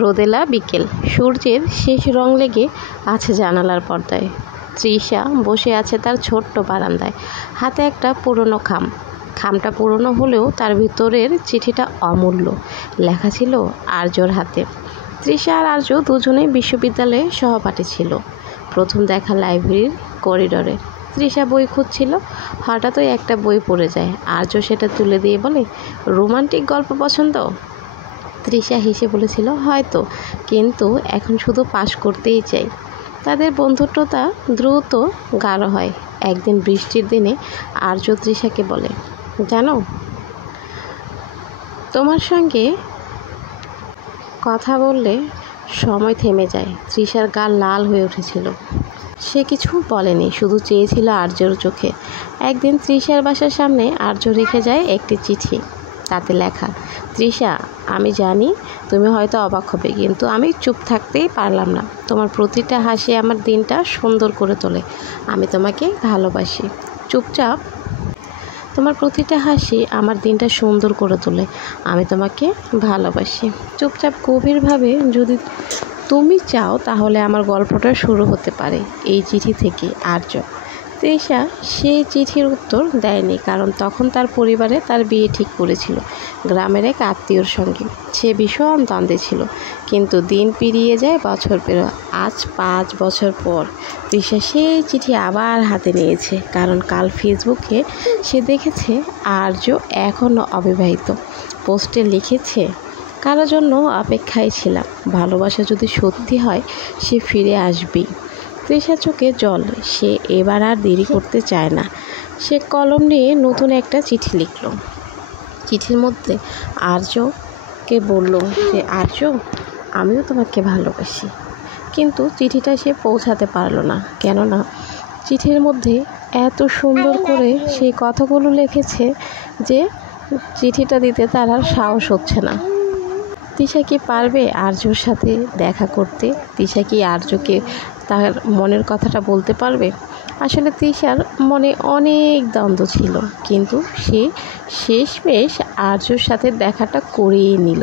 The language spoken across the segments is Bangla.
রোদেলা বিকেল, সূর্যের শেষ রং লেগে আছে জানালার পর্দায়। তৃষা বসে আছে তার ছোট্ট বারান্দায়, হাতে একটা পুরনো খামটা পুরনো হলেও তার ভিতরের চিঠিটা অমূল্য। লেখা ছিল আর্যর হাতে। তৃষা আর আর্য দুজনেই বিশ্ববিদ্যালয়ে সহপাঠী ছিল। প্রথম দেখা লাইব্রেরির করিডোরে। তৃষা বই খুঁজছিল, হঠাৎই একটা বই পড়ে যায়। আর্য সেটা তুলে দিয়ে বলে, রোমান্টিক গল্প পছন্দ? তৃষা হেসে বলেছিল, হয়তো, কিন্তু এখন শুধু পাশ করতেই চাই। তাদের বন্ধুত্বটা দ্রুত গাঢ় হয়। একদিন বৃষ্টির দিনে আর্য তৃষাকে বলে, জানো, তোমার সঙ্গে কথা বললে সময় থেমে যায়। তৃষার গাল লাল হয়ে উঠেছিল। সে কিছু বলেনি, শুধু চেয়েছিল আর্যর চোখে। একদিন তৃষার বাসার সামনে আর্য রেখে যায় একটি চিঠি। তাতে লেখা, তৃষা, আমি জানি তুমি হয়তো অবাক হবে, কিন্তু আমি চুপ থাকতেই পারলাম না। তোমার প্রতিটা হাসি আমার দিনটা সুন্দর করে তোলে। আমি তোমাকে ভালোবাসি। চুপচাপ তোমার প্রতিটা হাসি আমার দিনটা সুন্দর করে তোলে। আমি তোমাকে ভালোবাসি। চুপচাপ গভীরভাবে যদি তুমি চাও তাহলে আমার গল্পটা শুরু হতে পারে এই চিঠি থেকে। আর্য। তৃষা সেই চিঠির উত্তর দেয়নি, কারণ তখন তার পরিবারে তার বিয়ে ঠিক করেছিল গ্রামের এক আত্মীয়র সঙ্গে। সে ভীষণ দ্বন্দ্বে ছিল। কিন্তু দিন পেরিয়ে যায়, বছর পেরোয়। আজ 5 বছর পর তৃষা সেই চিঠি আবার হাতে নিয়েছে, কারণ কাল ফেসবুকে সে দেখেছে আর্য এখনও অবিবাহিত। পোস্টে লিখেছে, কারোর জন্য অপেক্ষায় ছিলাম, ভালোবাসা যদি সত্যি হয় সে ফিরে আসবেই। তৃষার চোখে জল। সে এবার আর দেরি করতে চায় না। সে কলম নিয়ে নতুন একটা চিঠি লিখল। চিঠির মধ্যে আর্যকে বলল যে, আর্য, আমিও তোমাকে ভালোবাসি। কিন্তু চিঠিটা সে পৌঁছাতে পারল না, কেননা চিঠির মধ্যে এত সুন্দর করে সেই কথাগুলো লিখেছে যে চিঠিটা দিতে তার আর সাহস হচ্ছে না। তৃষা কি পারবে আর্যর সাথে দেখা করতে? তৃষা কি আর্যকে তার মনের কথাটা বলতে পারবে? আসলে তৃষার মনে অনেক দ্বন্দ্ব ছিল, কিন্তু সে শেষমেশ আর্যর সাথে দেখাটা করিয়ে নিল।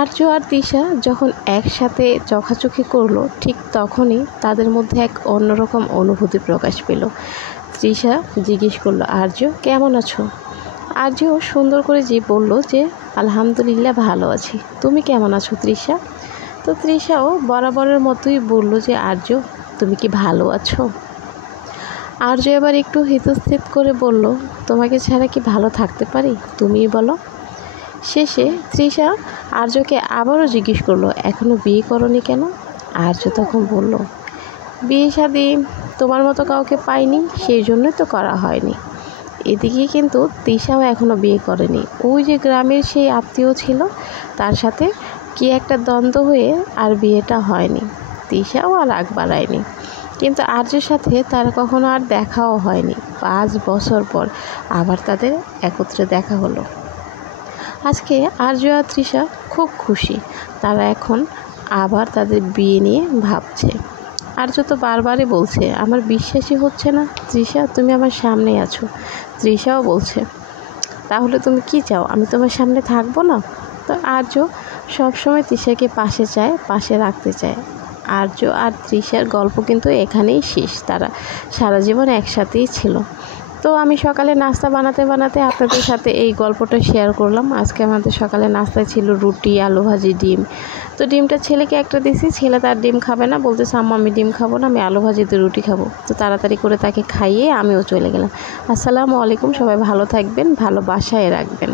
আর্য আর তৃষা যখন একসাথে চোখাচোখি করলো, ঠিক তখনই তাদের মধ্যে এক অন্যরকম অনুভূতি প্রকাশ পেল। তৃষা জিজ্ঞেস করলো, আর্য কেমন আছো? আর্য সুন্দর করে বলল যে, আলহামদুলিল্লাহ ভালো আছি। তুমি কেমন আছো তৃষা? তো তৃষাও বরাবরের মতোই বলল যে, আর্য তুমি কি ভালো আছো? আর্য এবার একটু হিতস্থিত করে বলল, তোমাকে ছাড়া কি ভালো থাকতে পারি? তুমিই বলো। শেষে তৃষা আর্যকে আবারও জিজ্ঞেস করলো, এখনও বিয়ে করনি কেন? আর্য তখন বলল, বিয়ে শাদী তোমার মতো কাউকে পাইনি, সেই জন্যই তো করা হয়নি। এদিকে কিন্তু তৃষাও এখনও বিয়ে করেনি। ওই যে গ্রামের সেই আত্মীয় ছিল, তার সাথে কি একটা দ্বন্দ্ব হয়ে আর বিয়েটা হয়নি। তৃষাও আর আগ বাড়ায়নি, কিন্তু আর্যের সাথে তার কখনো আর দেখাও হয়নি। 5 বছর পর আবার তাদের একত্রে দেখা হলো। আজকে আর্য আর তৃষা খুব খুশি। তারা এখন আবার তাদের বিয়ে নিয়ে ভাবছে। আর্য তো বারবারই বলছে, আমার বিশ্বাসই হচ্ছে না তৃষা, তুমি আমার সামনে আছো। তৃষাও বলছে, তাহলে তুমি কি চাও, আমি তোমার সামনে থাকবো না? তো আর্য সবসময় তৃষাকে পাশে চায়, পাশে রাখতে চায়। আর্য আর তৃষার গল্প কিন্তু এখানেই শেষ। তারা সারা জীবন একসাথেই ছিল। তো আমি সকালে নাস্তা বানাতে বানাতে আপনাদের সাথে এই গল্পটা শেয়ার করলাম। আজকে আমাদের সকালে নাস্তায় ছিল রুটি, আলু ভাজি, ডিম। তো ডিমটা ছেলেকে একটা দিয়েছি, ছেলে তার ডিম খাবে না, বলতেছে আম্মা আমি ডিম খাবো না, আমি আলু ভাজিতে রুটি খাবো। তো তাড়াতাড়ি করে তাকে খাইয়ে আমিও চলে গেলাম। আসসালামু আলাইকুম, সবাই ভালো থাকবেন, ভালো বাসায় রাখবেন।